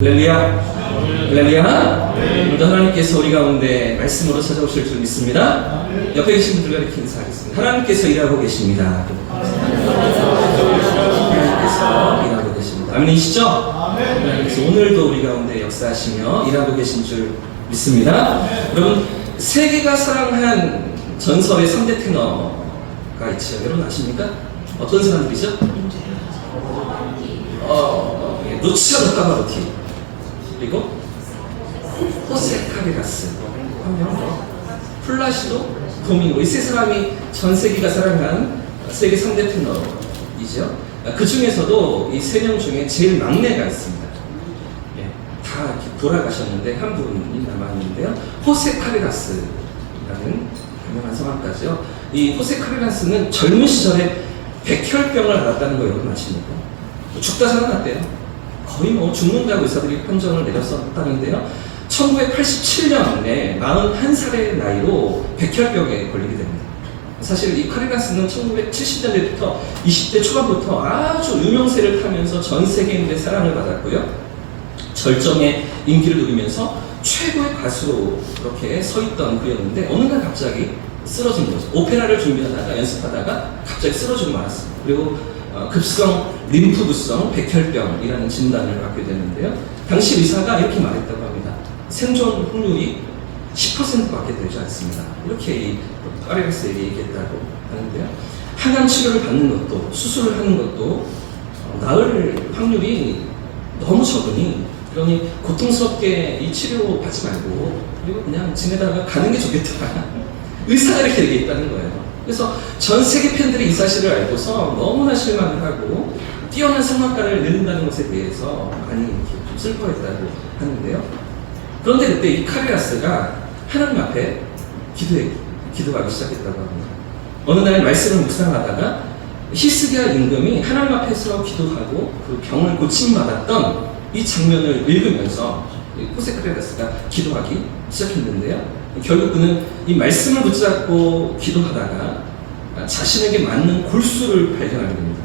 할렐루야. 할렐루야. 오늘도 하나님께서 우리 가운데 말씀으로 찾아오실 줄 믿습니다. 옆에 계신 분들과 이렇게 인사하겠습니다. 하나님께서 일하고 계십니다. 하나님께서 일하고 계십니다. 아멘이시죠? 하나님께서 오늘도 우리 가운데 역사하시며 일하고 계신 줄 믿습니다. 여러분, 세계가 사랑한 전설의 3대 테너가 있죠. 여러분 아십니까? 어떤 사람들이죠? 루치아노 파바로티, 그리고 호세 카레라스, 한명 더, 플라시도 도밍고. 이 세 사람이 전 세계가 사랑한 세계 3대 테너이죠. 그 중에서도 이 세 명 중에 제일 막내가 있습니다. 다 이렇게 돌아가셨는데 한 분이 남아있는데요. 호세 카레라스라는 유명한 성악가죠. 이 호세 카레라스는 젊은 시절에 백혈병을 앓았다는 거 여러분 아십니까? 죽다 살아났대요. 거의 죽는다고 의사들이 판정을 내렸었다는데요. 1987년에 41살의 나이로 백혈병에 걸리게 됩니다. 사실 이 카레라스는 1970년대부터 20대 초반부터 아주 유명세를 타면서 전 세계인들의 사랑을 받았고요. 절정의 인기를 누리면서 최고의 가수로 그렇게 서 있던 그였는데 어느 날 갑자기 쓰러진 거죠. 오페라를 준비하다가 연습하다가 갑자기 쓰러지고 말았습니다. 그리고 급성 림프구성 백혈병이라는 진단을 받게 되는데요. 당시 의사가 이렇게 말했다고 합니다. 생존 확률이 10%밖에 되지 않습니다. 이렇게 이 카레라스에게 얘기했다고 하는데요. 항암 치료를 받는 것도 수술을 하는 것도 나을 확률이 너무 적으니, 그러니 고통스럽게 이 치료 받지 말고 그리고 그냥 지내다가 가는 게 좋겠다. 의사가 이렇게 얘기했다는 거예요. 그래서 전 세계 팬들이 이 사실을 알고서 너무나 실망을 하고 뛰어난 성악가를 잃는다는 것에 대해서 많이 좀 슬퍼했다고 하는데요. 그런데 그때 이 카레라스가 하나님 앞에 기도하기 시작했다고 합니다. 어느 날 말씀을 묵상하다가 히스기야 임금이 하나님 앞에서 기도하고 그 병을 고침받았던 이 장면을 읽으면서 호세 카레라스가 기도하기 시작했는데요. 결국 그는 이 말씀을 붙잡고 기도하다가 자신에게 맞는 골수를 발견하게 됩니다.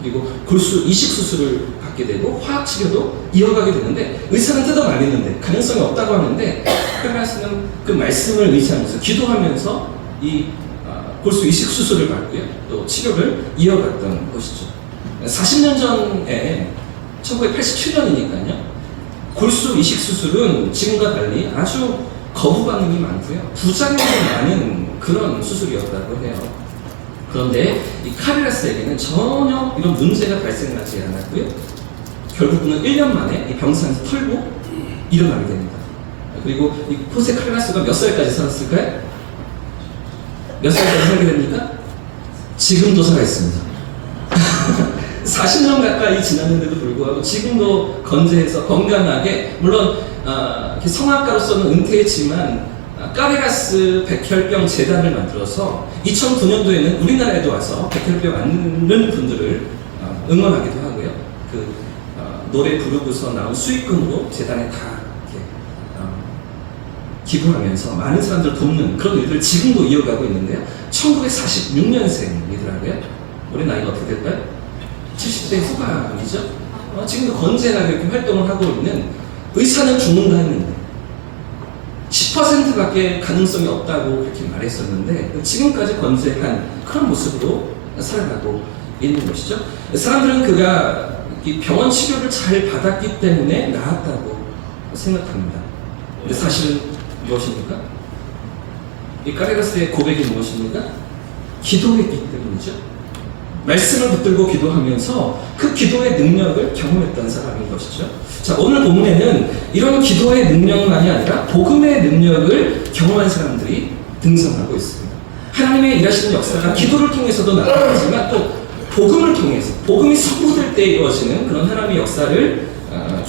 그리고 골수 이식 수술을 받게 되고 화학 치료도 이어가게 되는데 의사는 뜯어 말리는데 가능성이 없다고 하는데 카레라스는 그 말씀을 의지하면서 기도하면서 이 골수 이식 수술을 받고요. 또 치료를 이어갔던 것이죠. 40년 전에 1987년이니까요. 골수 이식 수술은 지금과 달리 아주 거부 반응이 많고요. 부작용이 많은 그런 수술이었다고 해요. 그런데 이 카레라스에게는 전혀 이런 문제가 발생하지 않았고요. 결국은 1년 만에 이 병상에서 털고 일어나게 됩니다. 그리고 이 호세 카레라스가 몇 살까지 살았을까요? 몇 살까지 살게 됩니까? 지금도 살아있습니다. 40년 가까이 지났는데도 불구하고 지금도 건재해서 건강하게, 물론 성악가로서는 은퇴했지만 카레라스 백혈병 재단을 만들어서 2009년도에는 우리나라에도 와서 백혈병 앓는 분들을 응원하기도 하고요. 노래 부르고서 나온 수익금으로 재단에 다 이렇게 기부하면서 많은 사람들을 돕는 그런 일들을 지금도 이어가고 있는데요. 1946년생이더라고요. 우리 나이가 어떻게 될까요? 70대 후반이죠. 지금도 건재하게 이렇게 활동을 하고 있는, 의사는 죽는다 했는데 10%밖에 가능성이 없다고 그렇게 말했었는데 지금까지 건재한 그런 모습으로 살아가고 있는 것이죠. 사람들은 그가 병원 치료를 잘 받았기 때문에 나았다고 생각합니다. 근데 사실은 무엇입니까? 이 카레라스의 고백이 무엇입니까? 기도했기 때문이죠. 말씀을 붙들고 기도하면서 그 기도의 능력을 경험했던 사람인 것이죠. 자, 오늘 본문에는 이런 기도의 능력만이 아니라 복음의 능력을 경험한 사람들이 등장하고 있습니다. 하나님의 일하시는 역사가 기도를 통해서도 나타나지만 또 복음을 통해서, 복음이 선포될 때 이루어지는 그런 하나님의 역사를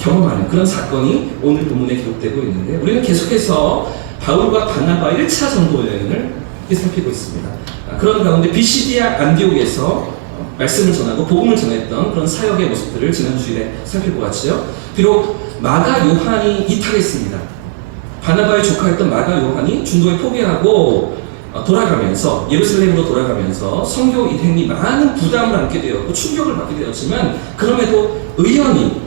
경험하는 그런 사건이 오늘 본문에 기록되고 있는데, 우리는 계속해서 바울과 바나바의 1차 전도 여행을 살피고 있습니다. 그런 가운데 비시디아 안디옥에서 말씀을 전하고 복음을 전했던 그런 사역의 모습들을 지난 주일에 살펴보았지요. 비록 마가 요한이 이탈했습니다. 바나바의 조카였던 마가 요한이 중도에 포기하고 돌아가면서, 예루살렘으로 돌아가면서 선교 일행이 많은 부담을 안게 되었고 충격을 받게 되었지만, 그럼에도 의연히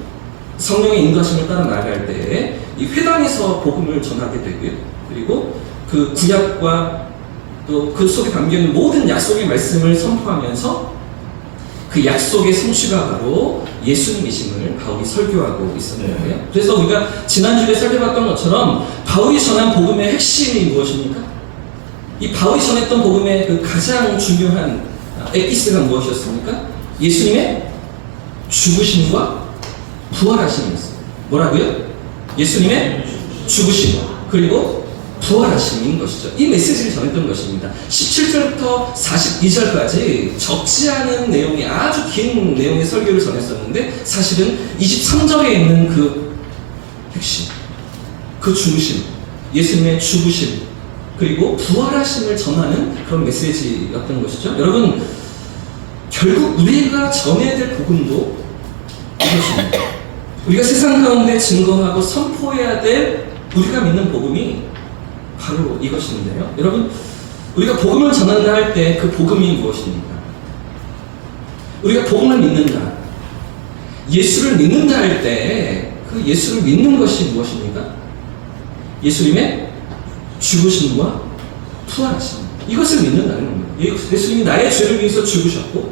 성령의 인도하심을 따라 나아갈 때 이 회당에서 복음을 전하게 되고요. 그리고 그 구약과 또 그 속에 담겨있는 모든 약속의 말씀을 선포하면서 그 약속의 성취가 바로 예수님이심을 바울이 설교하고 있었는 거예요. 그래서 우리가 지난주에 살펴봤던 것처럼 바울이 전한 복음의 핵심이 무엇입니까? 이 바울이 전했던 복음의 그 가장 중요한 에피스가 무엇이었습니까? 예수님의 죽으심과 부활하심이었어요. 뭐라고요? 예수님의 죽으심 그리고 부활하심인 것이죠. 이 메시지를 전했던 것입니다. 17절부터 42절까지 적지 않은 내용이 아주 긴 내용의 설교를 전했었는데 사실은 23절에 있는 그 핵심, 그 죽으심, 예수님의 죽으심 그리고 부활하심을 전하는 그런 메시지였던 것이죠. 여러분, 결국 우리가 전해야 될 복음도 이것입니다. 우리가 세상 가운데 증거하고 선포해야 될 우리가 믿는 복음이 바로 이것인데요. 여러분, 우리가 복음을 전한다 할 때 그 복음이 무엇입니까? 우리가 복음을 믿는다, 예수를 믿는다 할 때 그 예수를 믿는 것이 무엇입니까? 예수님의 죽으심과 부활하심, 이것을 믿는다는 겁니다. 예수님이 나의 죄를 위해서 죽으셨고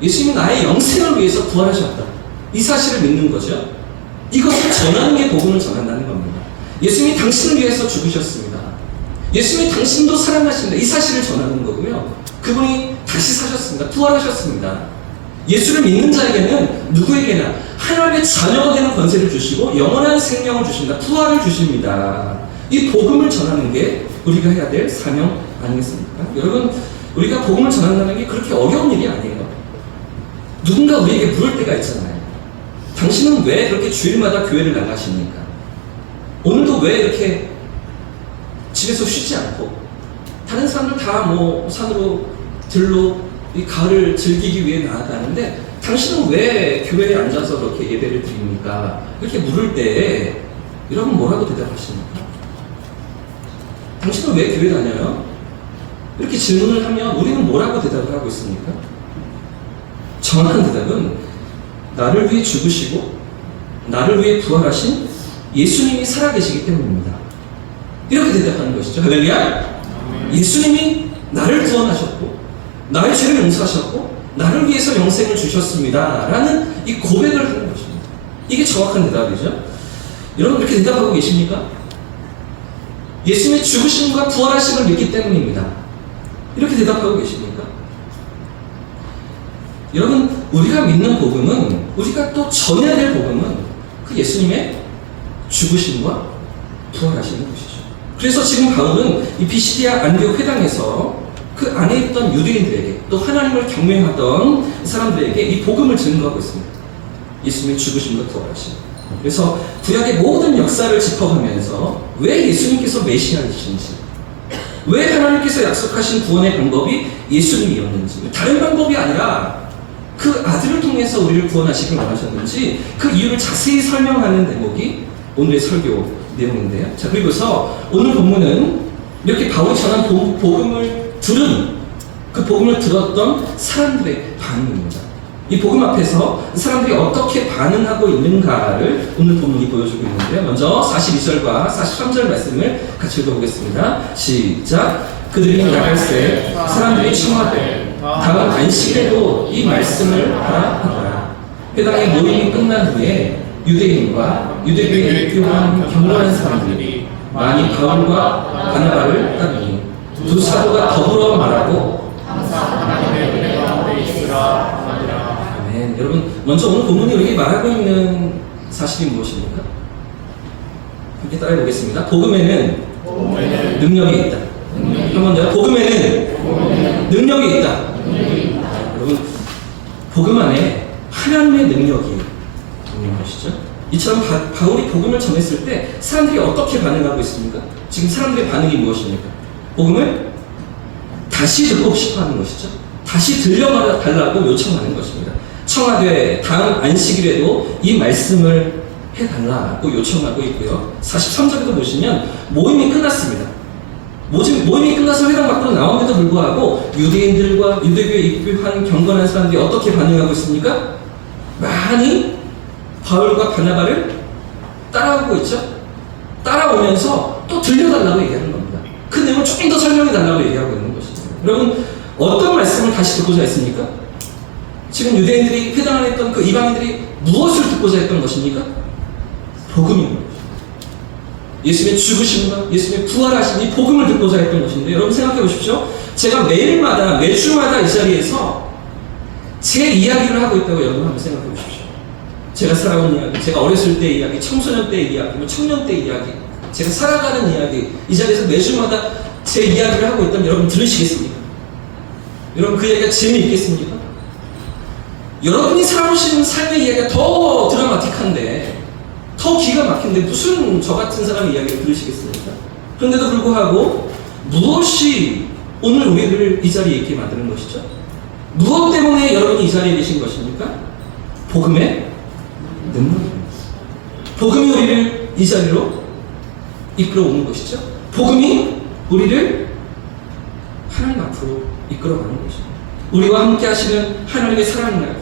예수님이 나의 영생을 위해서 부활하셨다, 이 사실을 믿는 거죠. 이것을 전하는 게 복음을 전한다는 겁니다. 예수님이 당신을 위해서 죽으셨습니다. 예수님이 당신도 사랑하신다, 이 사실을 전하는 거고요. 그분이 다시 사셨습니다. 부활하셨습니다. 예수를 믿는 자에게는 누구에게나 하나님의 자녀가 되는 권세를 주시고 영원한 생명을 주신다, 부활을 주십니다. 이 복음을 전하는 게 우리가 해야 될 사명 아니겠습니까? 여러분, 우리가 복음을 전한다는 게 그렇게 어려운 일이 아니에요. 누군가 우리에게 물을 때가 있잖아요. 당신은 왜 그렇게 주일마다 교회를 나가십니까? 오늘도 왜 이렇게 집에서 쉬지 않고, 다른 사람들 다 뭐 산으로 들로 이 가을을 즐기기 위해 나아가는데 당신은 왜 교회에 앉아서 그렇게 예배를 드립니까? 이렇게 물을 때 여러분 뭐라고 대답하십니까? 당신은 왜 교회 다녀요? 이렇게 질문을 하면 우리는 뭐라고 대답을 하고 있습니까? 정확한 대답은 나를 위해 죽으시고 나를 위해 부활하신 예수님이 살아계시기 때문입니다. 이렇게 대답하는 것이죠. 할렐루야! 예수님이 나를 구원하셨고 나의 죄를 용서하셨고 나를 위해서 영생을 주셨습니다 라는 이 고백을 하는 것입니다. 이게 정확한 대답이죠. 여러분, 이렇게 대답하고 계십니까? 예수님의 죽으심과 부활하심을 믿기 때문입니다. 이렇게 대답하고 계십니까? 여러분, 우리가 믿는 복음은, 우리가 또 전해야 될 복음은 그 예수님의 죽으심과 부활하시는 것이죠. 그래서 지금 바울은 이 비시디아 안디옥 회당에서 그 안에 있던 유대인들에게, 또 하나님을 경외하던 사람들에게 이 복음을 증거하고 있습니다. 예수님의 죽으심과 부활하심. 그래서 구약의 모든 역사를 짚어가면서 왜 예수님께서 메시아이신지, 왜 하나님께서 약속하신 구원의 방법이 예수님이었는지, 다른 방법이 아니라 그 아들을 통해서 우리를 구원하시길 원하셨는지 그 이유를 자세히 설명하는 대목이 오늘의 설교 내용인데요. 자, 그리고서 오늘 본문은 이렇게 바울이 전한 복음을 들은, 그 복음을 들었던 사람들의 반응입니다. 이 복음 앞에서 사람들이 어떻게 반응하고 있는가를 오늘 본문이 보여주고 있는데요. 먼저 42절과 43절 말씀을 같이 읽어보겠습니다. 시작. 그들이 나갈새 사람들이 청하되 다음 안식일에도 이 말씀을 하라 하더라. 회당의 모임이 끝난 후에 유대인과 유대교에 입교한 경건한 사람들이 많이 바울과 바나바를 따르니 두 사도가 더불어 말하고 항상 하나님의 은혜 가운데 있으라 하니라. 아멘. 여러분, 먼저 오늘 본문이 우리에게 말하고 있는 사실이 무엇입니까? 함께 따라해 보겠습니다. 복음에는 능력이 있다. 한 번 더. 복음에는 능력이 있다. 여러분, 복음 안에 하나님의 능력이 있는 것이죠. 이처럼 바울이 복음을 전했을 때 사람들이 어떻게 반응하고 있습니까? 지금 사람들의 반응이 무엇입니까? 복음을 다시 듣고 싶어 하는 것이죠. 다시 들려달라고 요청하는 것입니다. 청하되 다음 안식일에도 이 말씀을 해달라고 요청하고 있고요. 43절에도 보시면 모임이 끝났습니다. 모임이 끝나서 회당 밖으로 나옴에도 불구하고 유대인들과 유대교에 입교한 경건한 사람들이 어떻게 반응하고 있습니까? 많이 바울과 바나바를 따라오고 있죠. 따라오면서 또 들려달라고 얘기하는 겁니다. 그 내용을 조금 더 설명해달라고 얘기하고 있는 것이죠. 여러분, 어떤 말씀을 다시 듣고자 했습니까? 지금 유대인들이 회당 안에 있던 그 이방인들이 무엇을 듣고자 했던 것입니까? 복음인 거죠. 예수님의 죽으심과 예수님의 부활하신 이 복음을 듣고자 했던 것인데, 여러분 생각해 보십시오. 제가 매주마다 이 자리에서 제 이야기를 하고 있다고 여러분 한번 생각해 보십시오. 제가 살아온 이야기, 제가 어렸을 때 이야기, 청소년 때 이야기, 청년 때 이야기, 제가 살아가는 이야기, 이 자리에서 매주마다 제 이야기를 하고 있다면 여러분 들으시겠습니까? 여러분 그 이야기가 재미있겠습니까? 여러분이 살아오신 삶의 이야기가 더 드라마틱한데, 더 기가 막힌데 무슨 저 같은 사람의 이야기를 들으시겠습니까? 그런데도 불구하고 무엇이 오늘 우리를 이 자리에 있게 만드는 것이죠? 무엇 때문에 여러분이 이 자리에 계신 것입니까? 복음의 능력입니다. 복음이 우리를 이 자리로 이끌어오는 것이죠. 복음이 우리를 하나님 앞으로 이끌어가는 것입니다. 우리와 함께 하시는 하나님의 사랑 이야기,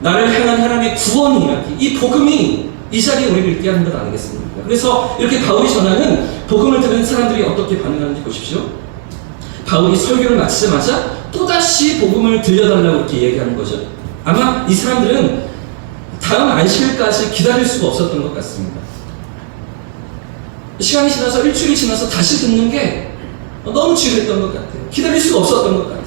나를 향한 하나님의 구원 이야기, 이 복음이 이 자리에 우리를 있게 하는 것 아니겠습니까? 그래서 이렇게 바울이 전하는 복음을 들은 사람들이 어떻게 반응하는지 보십시오. 바울이 설교를 마치자마자 또다시 복음을 들려달라고 이렇게 얘기하는 거죠. 아마 이 사람들은 다음 안식일까지 기다릴 수가 없었던 것 같습니다. 시간이 지나서 일주일이 지나서 다시 듣는 게 너무 지루했던 것 같아요. 기다릴 수가 없었던 것 같아요.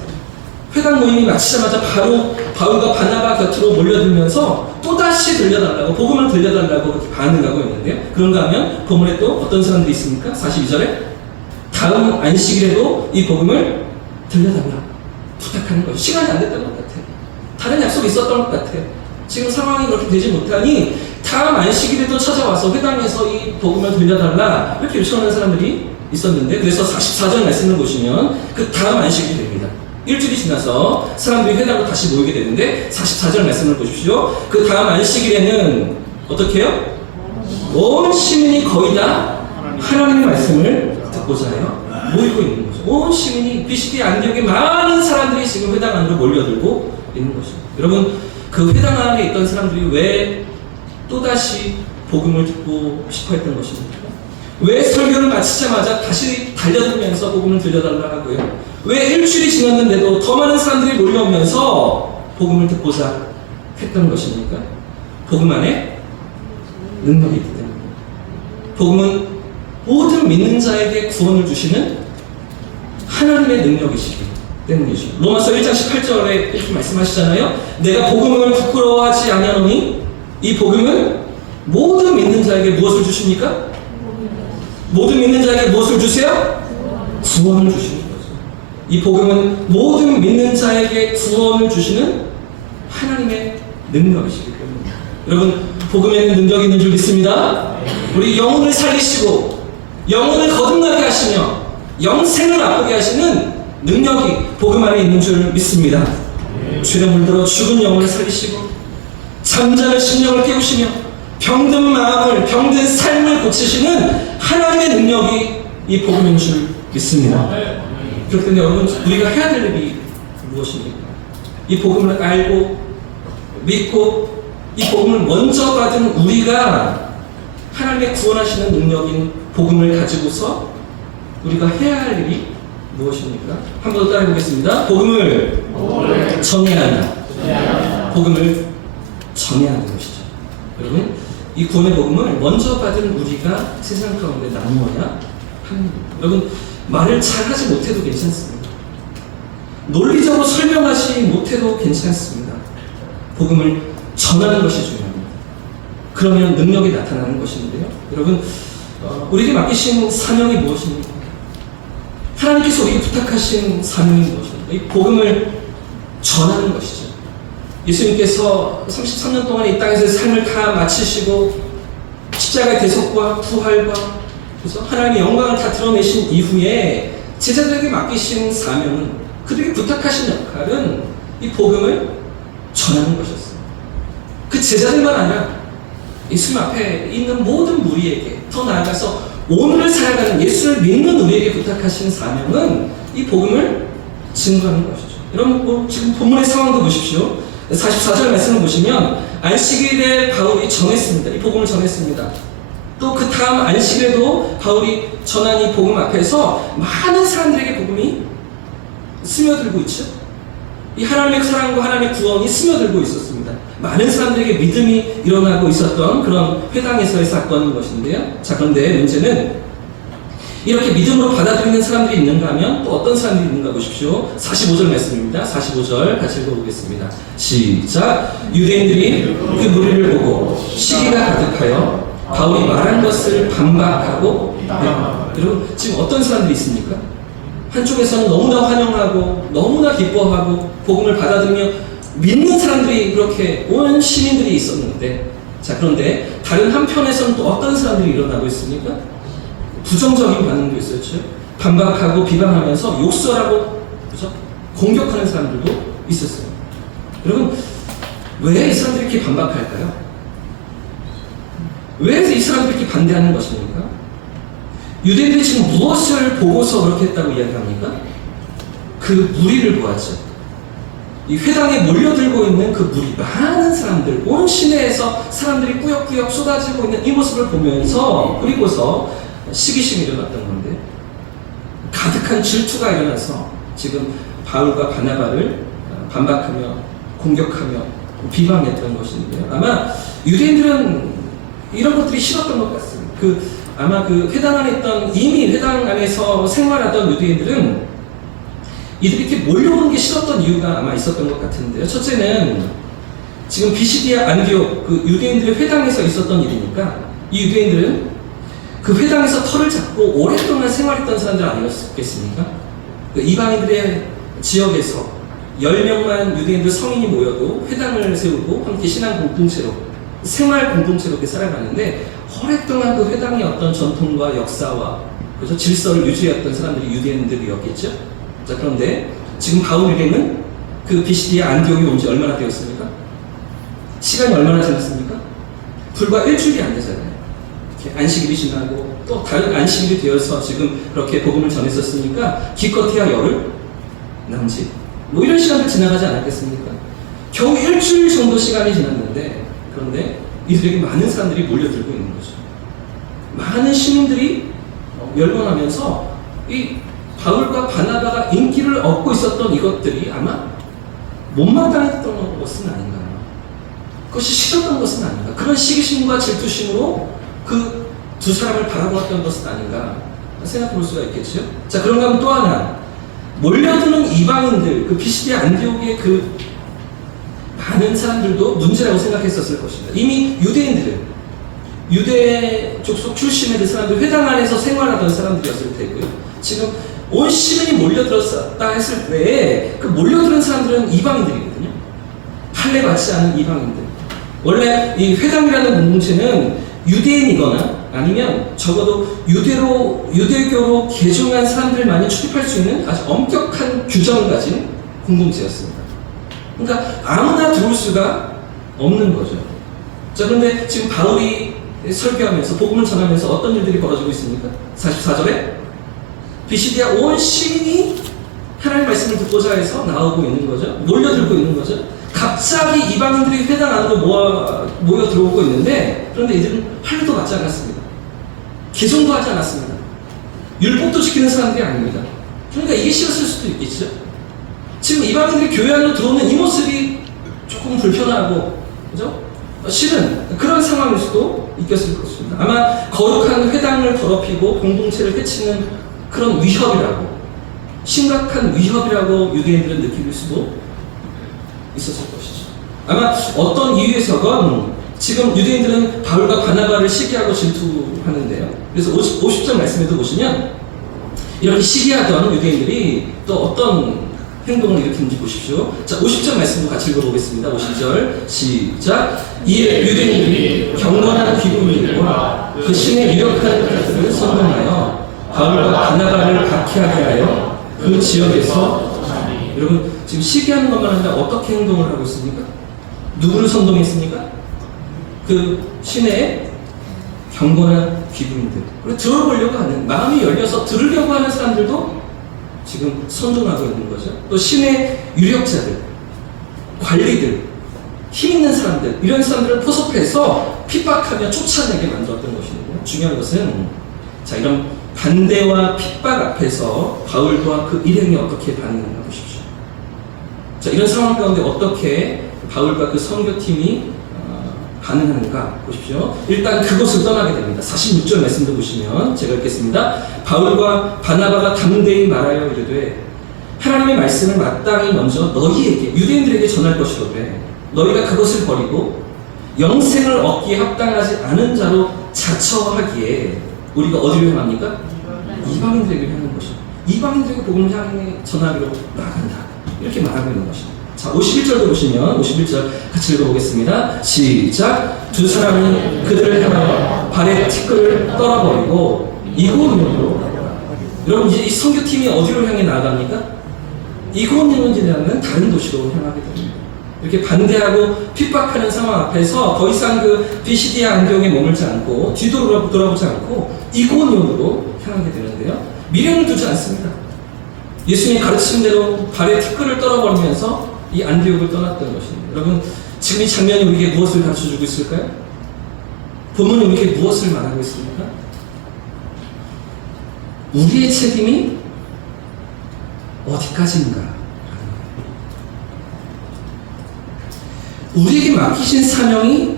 회당 모임이 마치자마자 바로 바울과 바나바 곁으로 몰려들면서 또다시 들려달라고, 복음을 들려달라고 그렇게 반응하고 있는데요. 그런가 하면 본문에 또 어떤 사람들이 있습니까? 42절에 다음 안식일에도 이 복음을 들려달라 부탁하는 거예요. 시간이 안 됐던 것 같아요. 다른 약속이 있었던 것 같아요. 지금 상황이 그렇게 되지 못하니 다음 안식일에도 찾아와서 회당에서 이 복음을 들려달라 이렇게 요청하는 사람들이 있었는데, 그래서 44절 말씀을 보시면 그 다음 안식일이 됩니다. 일주일이 지나서 사람들이 회당으로 다시 모이게 되는데 44절 말씀을 보십시오. 그 다음 안식일에는 어떻게 해요? 온 시민이 거의 다 하나님의 말씀을 듣고자 해요. 모이고 있는 거죠. 온 시민이 비시디 안디옥의 많은 사람들이 지금 회당 안으로 몰려들고 있는 것입니다. 여러분, 그 회당 안에 있던 사람들이 왜 또다시 복음을 듣고 싶어 했던 것입니까? 왜 설교를 마치자마자 다시 달려들면서 복음을 들려달라 하고요? 왜 일주일이 지났는데도 더 많은 사람들이 몰려오면서 복음을 듣고자 했던 것입니까? 복음 안에 능력이 있기 때문입니다. 복음은 모든 믿는 자에게 구원을 주시는 하나님의 능력이시기 때문이죠. 로마서 1장 18절에 이렇게 말씀하시잖아요. 내가 복음을 부끄러워하지 아니하노니 이 복음은 모든 믿는 자에게 무엇을 주십니까? 모든 믿는 자에게 무엇을 주세요? 구원을 주시는 거죠. 이 복음은 모든 믿는 자에게 구원을 주시는 하나님의 능력이시기 때문입니다. 여러분, 복음에는 능력이 있는 줄 믿습니다. 우리 영혼을 살리시고 영혼을 거듭나게 하시며 영생을 맛보게 하시는 능력이 복음 안에 있는 줄 믿습니다. 죄에 물들어 죽은 영혼을 살리시고 잠자는 심령을 깨우시며 병든 마음을, 병든 삶을 고치시는 하나님의 능력이 이 복음인 줄 믿습니다. 그렇기 때문에 여러분, 우리가 해야 될 일이 무엇입니까? 이 복음을 알고 믿고 이 복음을 먼저 받은 우리가 하나님의 구원하시는 능력인 복음을 가지고서 우리가 해야 할 일이 무엇입니까? 한 번 더 따라해 보겠습니다. 복음을 전해야 한다. 복음을 전해야 하는 것이죠. 여러분, 이 구원의 복음을 먼저 받은 우리가 세상 가운데 나누어야 하는 겁니다. 여러분, 말을 잘하지 못해도 괜찮습니다. 논리적으로 설명하지 못해도 괜찮습니다. 복음을 전하는 것이 중요합니다. 그러면 능력이 나타나는 것인데요. 여러분, 우리에게 맡기신 사명이 무엇입니까? 하나님께서 우리에게 부탁하신 사명이 무엇입니까? 이 복음을 전하는 것이죠. 예수님께서 33년 동안 이 땅에서 삶을 다 마치시고 십자가의 대속과 부활과 그래서 하나님의 영광을 다 드러내신 이후에 제자들에게 맡기신 사명은, 그들에게 부탁하신 역할은 이 복음을 전하는 것이었어요. 그 제자들만 아니라 예수님 앞에 있는 모든 무리에게, 더 나아가서 오늘을 살아가는 예수를 믿는 우리에게 부탁하신 사명은 이 복음을 증거하는 것이죠. 여러분, 지금 본문의 상황도 보십시오. 44절 말씀을 보시면 안식일에 바울이 전했습니다. 이 복음을 전했습니다. 또 그 다음 안식일에도 바울이 전한 이 복음 앞에서 많은 사람들에게 복음이 스며들고 있죠. 이 하나님의 사랑과 하나님의 구원이 스며들고 있었습니다. 많은 사람들에게 믿음이 일어나고 있었던 그런 회당에서의 사건인 것인데요. 자, 그런데 문제는 이렇게 믿음으로 받아들이는 사람들이 있는가 하면 또 어떤 사람들이 있는가 보십시오. 45절 말씀입니다. 45절 같이 읽어보겠습니다. 시작. 유대인들이 그 무리를 보고 시기가 가득하여 바울이 말한 것을 반박하고, 여러분 지금 어떤 사람들이 있습니까? 한쪽에서는 너무나 환영하고 너무나 기뻐하고 복음을 받아들이며 믿는 사람들이 그렇게 온 시민들이 있었는데, 자, 그런데 다른 한편에서는 또 어떤 사람들이 일어나고 있습니까? 부정적인 반응도 있었죠. 반박하고 비방하면서 욕설하고, 그죠? 공격하는 사람들도 있었어요. 여러분, 왜 이 사람들이 이렇게 반박할까요? 왜 이 사람들이 이렇게 반대하는 것입니까? 유대인들이 지금 무엇을 보고서 그렇게 했다고 이야기합니까? 그 무리를 보았죠. 이 회당에 몰려들고 있는 그 무리, 많은 사람들, 온 시내에서 사람들이 꾸역꾸역 쏟아지고 있는 이 모습을 보면서, 그리고서 시기심이 일어났던 건데, 가득한 질투가 일어나서 지금 바울과 바나바를 반박하며 공격하며 비방했던 것인데요. 아마 유대인들은 이런 것들이 싫었던 것 같습니다. 아마 그 회당 안에 있던, 이미 회당 안에서 생활하던 유대인들은 이들이 이렇게 몰려오는 게 싫었던 이유가 아마 있었던 것 같은데요. 첫째는 지금 비시디아 안디옥 그 유대인들의 회당에서 있었던 일이니까 이 유대인들은 그 회당에서 터를 잡고 오랫동안 생활했던 사람들 아니었겠습니까? 그 이방인들의 지역에서 10명만 유대인들 성인이 모여도 회당을 세우고 함께 신앙 공동체로, 생활 공동체로 이렇게 살아가는데, 오랫동안 그 회당의 어떤 전통과 역사와 그래서 질서를 유지했던 사람들이 유대인들이었겠죠. 자, 그런데 지금 바울 일행은 그 비시디아 안디옥이 온 지 얼마나 되었습니까? 시간이 얼마나 지났습니까? 불과 일주일이 안 되잖아요. 이렇게 안식일이 지나고 또 다른 안식일이 되어서 지금 그렇게 복음을 전했었으니까 기껏해야 열흘 남짓 뭐 이런 시간들 지나가지 않았겠습니까? 겨우 일주일 정도 시간이 지났는데, 그런데 이들에게 많은 사람들이 몰려들고 있는 거죠. 많은 시민들이 열광하면서 이 바울과 바나바가 인기를 얻고 있었던 이것들이 아마 못마땅했던 것은 아닌가, 그것이 싫었던 것은 아닌가, 그런 시기심과 질투심으로 그 두 사람을 바라보았던 것은 아닌가 생각해 볼 수가 있겠죠. 자, 그런가 하면 또 하나, 몰려드는 이방인들, 그 비시디아 안디옥의 그 많은 사람들도 문제라고 생각했었을 것입니다. 이미 유대인들은 유대 족속 출신의 그 사람들, 회당 안에서 생활하던 사람들이었을 테고요. 지금 온 시민이 몰려들었다 했을 때에 그 몰려드는 사람들은 이방인들이거든요. 할례 받지 않은 이방인들. 원래 이 회당이라는 공동체는 유대인이거나 아니면 적어도 유대교로 개종한 사람들만이 출입할 수 있는 아주 엄격한 규정을 가진 공동체였습니다. 그러니까 아무나 들어올 수가 없는 거죠. 자, 그런데 지금 바울이 설교하면서 복음을 전하면서 어떤 일들이 벌어지고 있습니까? 44절에 비시디아 온 시민이 하나님의 말씀을 듣고자 해서 나오고 있는 거죠. 몰려들고 있는 거죠. 갑자기 이방인들이 회당 안으로 모여 들어오고 있는데, 그런데 이들은 할례도 받지 않았습니다. 개종도 하지 않았습니다. 율법도 지키는 사람들이 아닙니다. 그러니까 이게 싫었을 수도 있겠죠. 지금 이방인들이 교회 안으로 들어오는 이 모습이 조금 불편하고, 그죠? 싫은 그런 상황일 수도 있겠을 것입니다. 아마 거룩한 회당을 더럽히고 공동체를 해치는 그런 위협이라고, 심각한 위협이라고 유대인들은 느낄 수도 있었을 것이죠. 아마 어떤 이유에서건 지금 유대인들은 바울과 바나바를 시기하고 질투하는데요. 그래서 50절 말씀에도 보시면 이렇게 시기하던 유대인들이 또 어떤 행동을 일으키는지 보십시오. 자, 50절 말씀도 같이 읽어보겠습니다. 50절 시작. 이에 유대인들이 경건한 귀국민과 그 신의 유력한 자들을 선동하여 바울과 바나바를 박해하게 하여 그 지역에서, 여러분 지금 시기하는 것만 아니라 어떻게 행동을 하고 있습니까? 누구를 선동했습니까? 그 시내의 경건한 귀국민들, 그리고 들어보려고 하는, 마음이 열려서 들으려고 하는 사람들도 지금 선동하고 있는 거죠. 또 시내 유력자들, 관리들, 힘 있는 사람들, 이런 사람들을 포섭해서 핍박하며 쫓아내게 만들었던 것이거든요. 중요한 것은 자, 이런 반대와 핍박 앞에서 바울과 그 일행이 어떻게 반응하나 보십시오. 자, 이런 상황 가운데 어떻게 바울과 그 선교팀이 반응하는가 보십시오. 일단 그곳을 떠나게 됩니다. 46절 말씀도 보시면 제가 읽겠습니다. 바울과 바나바가 담대히 말하여 이르되 하나님의 말씀을 마땅히 먼저 너희에게, 유대인들에게 전할 것이로되 너희가 그것을 버리고 영생을 얻기에 합당하지 않은 자로 자처하기에 우리가 어디로 향합니까? 이방인들에게 향하는 것입니다. 이방인들에게 복음을 향해 전하기로 나간다. 이렇게 말하고 있는 것입니다. 자, 51절도 보시면 51절 같이 읽어보겠습니다. 시작. 두 사람이 그들을 향하여 발에 티끌을 떨어버리고 이고니온으로. 여러분 이제 이 선교팀이 어디로 향해 나아갑니까? 이고니온이라는 다른 도시로 향하게 됩니다. 이렇게 반대하고 핍박하는 상황 앞에서 더 이상 그 비시디아 안디옥에 머물지 않고 뒤돌아보지 않고 이고니온으로 향하게 되는데요. 미련을 두지 않습니다. 예수님의 가르침대로 발에 티끌을 떨어버리면서 이 안디옥을 떠났던 것입니다. 여러분 지금 이 장면이 우리에게 무엇을 가르쳐주고 있을까요? 본문이 우리에게 무엇을 말하고 있습니까? 우리의 책임이 어디까지인가? 우리에게 맡기신 사명이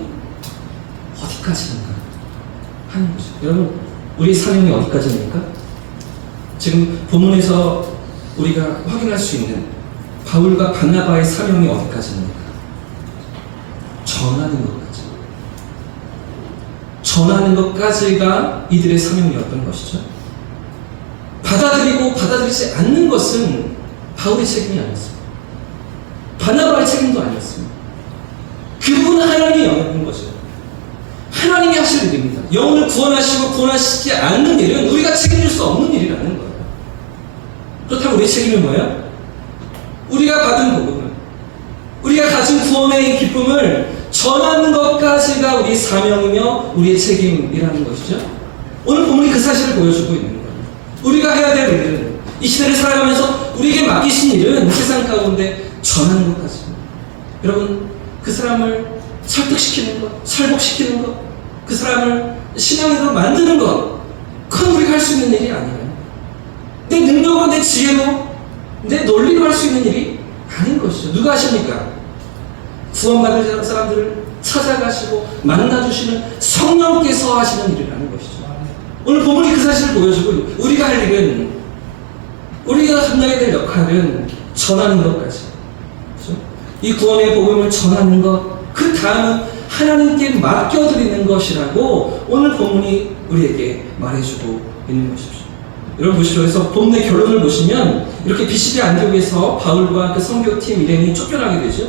어디까지인가 하는 거죠. 여러분 우리의 사명이 어디까지입니까? 지금 본문에서 우리가 확인할 수 있는 바울과 바나바의 사명이 어디까지입니까? 전하는 것까지. 전하는 것까지가 이들의 사명이었던 것이죠. 받아들이고 받아들이지 않는 것은 바울의 책임이 아니었습니다. 바나바의 책임도 아니었습니다. 그분은 하나님의 영역인 거죠. 하나님이 하실 일입니다. 영혼을 구원하시고 구원하시지 않는 일은 우리가 책임질 수 없는 일이라는 거예요. 그렇다면 우리의 책임이 뭐예요? 우리가 받은 복음을, 우리가 가진 구원의 기쁨을 전하는 것까지가 우리의 사명이며 우리의 책임이라는 것이죠. 오늘 본문이 그 사실을 보여주고 있는 거예요. 우리가 해야 될 일은, 이 시대를 살아가면서 우리에게 맡기신 일은 세상 가운데 전하는 것까지입니다. 여러분 그 사람을 설득시키는 것, 설복시키는 것, 그 사람을 신앙으로 만드는 것, 그건 우리가 할 수 있는 일이 아니에요. 내 능력으로, 내 지혜로, 내 논리로 할 수 있는 일이 아닌 것이죠. 누가 하십니까? 구원받을 사람들을 찾아가시고 만나주시는 성령께서 하시는 일이라는 것이죠. 오늘 본문이 그 사실을 보여주고 우리가 할 일은, 우리가 감당해야 될 역할은 전하는 것까지. 그렇죠? 이 구원의 복음을 전하는 것, 그 다음은 하나님께 맡겨드리는 것이라고 오늘 본문이 우리에게 말해주고 있는 것이죠. 여러분 보시죠. 그래서 본문의 결론을 보시면 이렇게 비시디 안디옥에서 바울과 그 선교팀 일행이 쫓겨나게 되죠.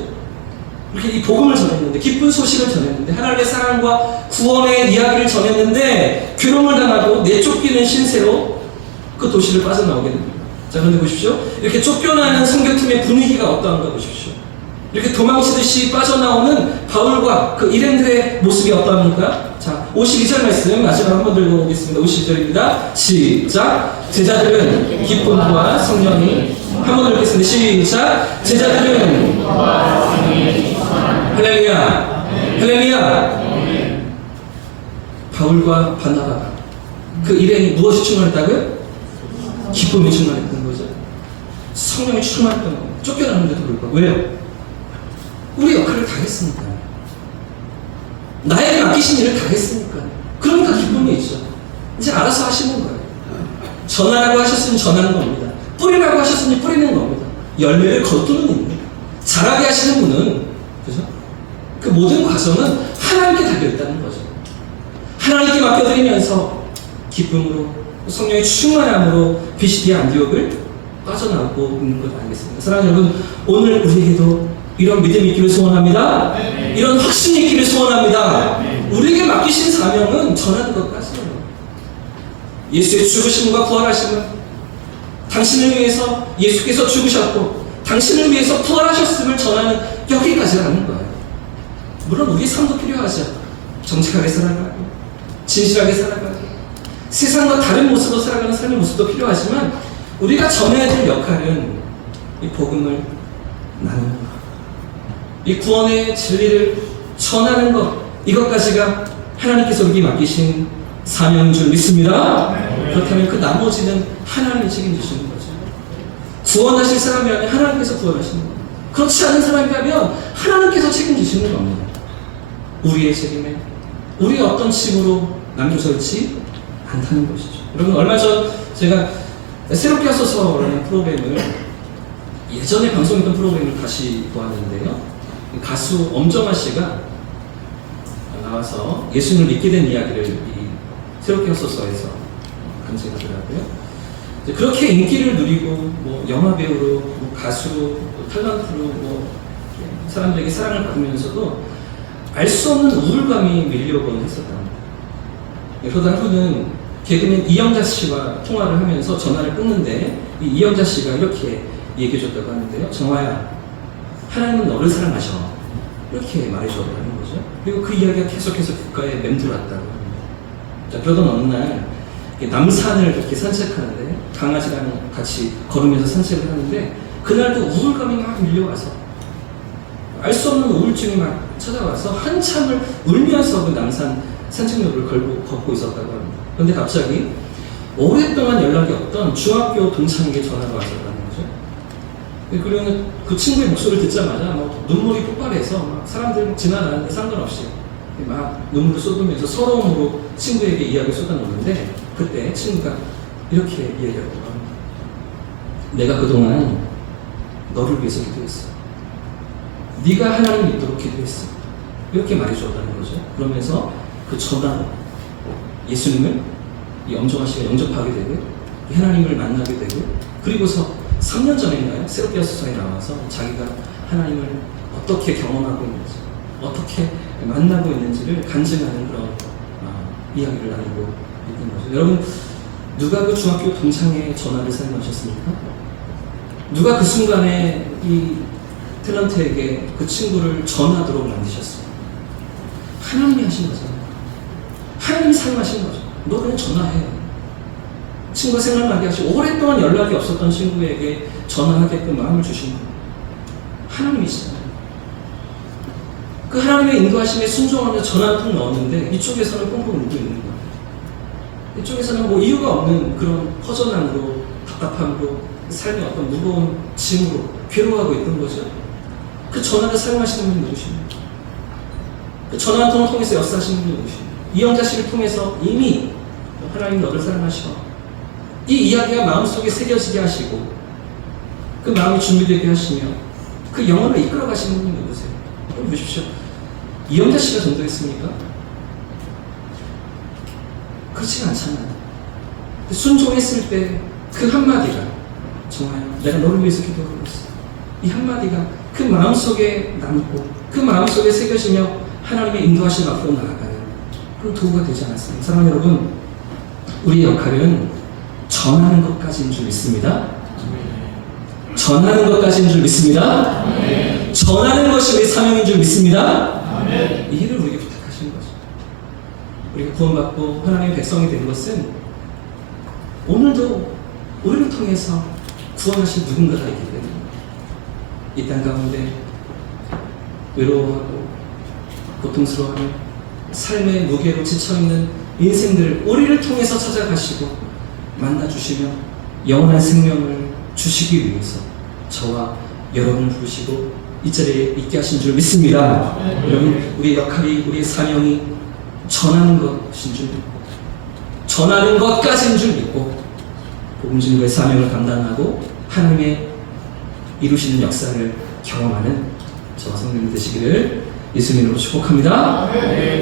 이렇게 이 복음을 전했는데, 기쁜 소식을 전했는데, 하나님의 사랑과 구원의 이야기를 전했는데 괴로움을 당하고 내쫓기는 신세로 그 도시를 빠져나오게 됩니다. 자, 그런데 보십시오. 이렇게 쫓겨나는 선교팀의 분위기가 어떠한가 보십시오. 이렇게 도망치듯이 빠져나오는 바울과 그 일행들의 모습이 어떠합니까? 자, 52절 말씀 마지막 한번 들고 오겠습니다. 52절입니다. 시작. 제자들은 기쁨과 성령이, 한번 읽겠습니다. 시작. 제자들은 할렐루야, 할렐루야. 바울과 바나바가, 그 일행이 무엇이 충만했다고요? 기쁨이 충만했던 거죠. 성령이 충만했던 거예요. 쫓겨나는데도 불구하고. 왜요? 우리 역할을 다 했으니까. 나에게 맡기신 일을 다 했으니까. 그러니까 기쁨이 있죠. 이제 알아서 하시는 거예요. 전하라고 하셨으니 전하는 겁니다. 뿌리라고 하셨으니 뿌리는 겁니다. 열매를 거두는 겁니다. 자라게 하시는 분은, 그죠? 그 모든 과정은 하나님께 달려있다는 거죠. 하나님께 맡겨드리면서 기쁨으로, 성령의 충만함으로 비시디아 안디옥을 빠져나오고 있는 것 아니겠습니까? 사랑하는 여러분, 오늘 우리에게도 이런 믿음이 있기를 소원합니다. 네. 이런 확신이 있기를 소원합니다. 네. 우리에게 맡기신 사명은 전하는 것까지예요. 예수의 죽으심과 부활하심은 당신을 위해서 예수께서 죽으셨고 당신을 위해서 부활하셨음을 전하는 여기까지라는 거예요. 물론 우리의 삶도 필요하죠. 정직하게 살아가고 진실하게 살아가고 세상과 다른 모습으로 살아가는 삶의 모습도 필요하지만 우리가 전해야 될 역할은 이 복음을 나누는 것, 이 구원의 진리를 전하는 것, 이것까지가 하나님께서 우리에게 맡기신 사명인 줄 믿습니다. 그렇다면 그 나머지는 하나님이 책임지시는 거죠. 구원하실 사람이라면 하나님께서 구원하시는 겁니다. 그렇지 않은 사람이라면 하나님께서 책임지시는 겁니다. 우리의 책임에 우리의 어떤 칙으로 남겨져 있지 않다는 것이죠. 여러분, 얼마 전 제가 새롭게 하소서라는 프로그램을, 예전에 방송했던 프로그램을 다시 보았는데요, 가수 엄정화 씨가 나와서 예수님을 믿게 된 이야기를 이 새롭게 하소서에서 간증하더라고요. 그렇게 인기를 누리고 뭐 영화 배우로, 뭐 가수로, 뭐 탤런트로 뭐 사람들에게 사랑을 받으면서도 알 수 없는 우울감이 밀려오곤 했었답니다. 그러다 하루는 개그맨 이영자 씨와 통화를 하면서 전화를 끊는데, 이 이영자 씨가 이렇게 얘기해 줬다고 하는데요. 정화야, 하나님은 너를 사랑하셔. 이렇게 말해줬다는 거죠. 그리고 그 이야기가 계속해서 귓가에 맴돌았다고 합니다. 자, 그러던 어느 날 남산을 이렇게 산책하는데, 강아지랑 같이 걸으면서 산책을 하는데, 그날도 우울감이 막 밀려와서 알 수 없는 우울증이 막 찾아와서 한참을 울면서 그 남산 산책로를 걷고 있었다고 합니다. 그런데 갑자기 오랫동안 연락이 없던 중학교 동창에게 전화가 왔었다는 거죠. 그리고 그 친구의 목소리를 듣자마자 막 눈물이 폭발해서 막 사람들 지나가는데 상관없이 막 눈물을 쏟으면서 서러움으로 친구에게 이야기를 쏟아놓는데, 그때 친구가 이렇게 얘기했다고 합니다. 내가 그동안 너를 위해서 기도했어. 네가 하나님 믿도록 기도했어. 이렇게 말해주었다는 거죠. 그러면서 그 전화로 예수님을 이 엄정화 씨가 영접하게 되고, 하나님을 만나게 되고, 그리고서 3년 전인가요? 새롭게 하소서에 나와서 자기가 하나님을 어떻게 경험하고 있는지, 어떻게 만나고 있는지를 간증하는 그런 이야기를 나누고 있는 거죠. 여러분, 누가 그 중학교 동창의 전화를 사용하셨습니까? 누가 그 순간에 이 탤런트에게 그 친구를 전하도록 만드셨어요? 하나님이 하신 거잖아요. 하나님이 사용하신 거죠. 너 그냥 전화해. 친구가 생각나게 하시고, 오랫동안 연락이 없었던 친구에게 전화하게끔 마음을 주신 거예요. 하나님이시잖아요. 그 하나님의 인도하심에 순종하면서 전화 한 통 넣었는데, 이쪽에서는 꽁꽁 울고 있는 거예요. 이쪽에서는 뭐 이유가 없는 그런 허전함으로, 답답함으로, 삶의 어떤 무거운 짐으로 괴로워하고 있던 거죠. 그 전화를 사용하시는 분이 누구십니까? 그 전화 한 통을 통해서 역사하시는 분이 누구십니까? 이영자 씨를 통해서 이미 하나님 너를 사랑하시고, 이 이야기가 마음속에 새겨지게 하시고, 그 마음이 준비되게 하시며, 그 영혼을 이끌어 가시는 분이 누구세요? 여러분 보십시오. 이영자 씨가 전도했습니까? 그렇지가 않잖아요. 순종했을 때 그 한마디가, 정말 내가 너를 위해서 기도하고 있어, 이 한마디가 그 마음속에 남고, 그 마음속에 새겨지며 하나님의 인도하심 앞으로 나아가는 그런 도구가 되지 않았습니까? 사랑하는 여러분, 우리의 역할은 전하는 것까지인 줄 믿습니다. 전하는 것까지인 줄 믿습니다. 전하는 것이 우리의 사명인 줄 믿습니다. 이 일을 우리에게 부탁하시는 거죠. 우리가 구원받고 하나님의 백성이 된 것은 오늘도 우리를 통해서 구원하신 누군가가 있기 때문에, 이 땅 가운데 외로워하고 고통스러워하며 삶의 무게로 지쳐있는 인생들을 우리를 통해서 찾아가시고 만나주시며 영원한 생명을 주시기 위해서 저와 여러분을 부르시고 이 자리에 있게 하신 줄 믿습니다. 여러분, 우리의 역할이, 우리의 사명이 전하는 것인 줄 믿고, 전하는 것까지인 줄 믿고, 복음 증거의 사명을 감당하고 하나님의 이루시는 역사를 경험하는 저와 성도님 되시기를 예수님으로 축복합니다.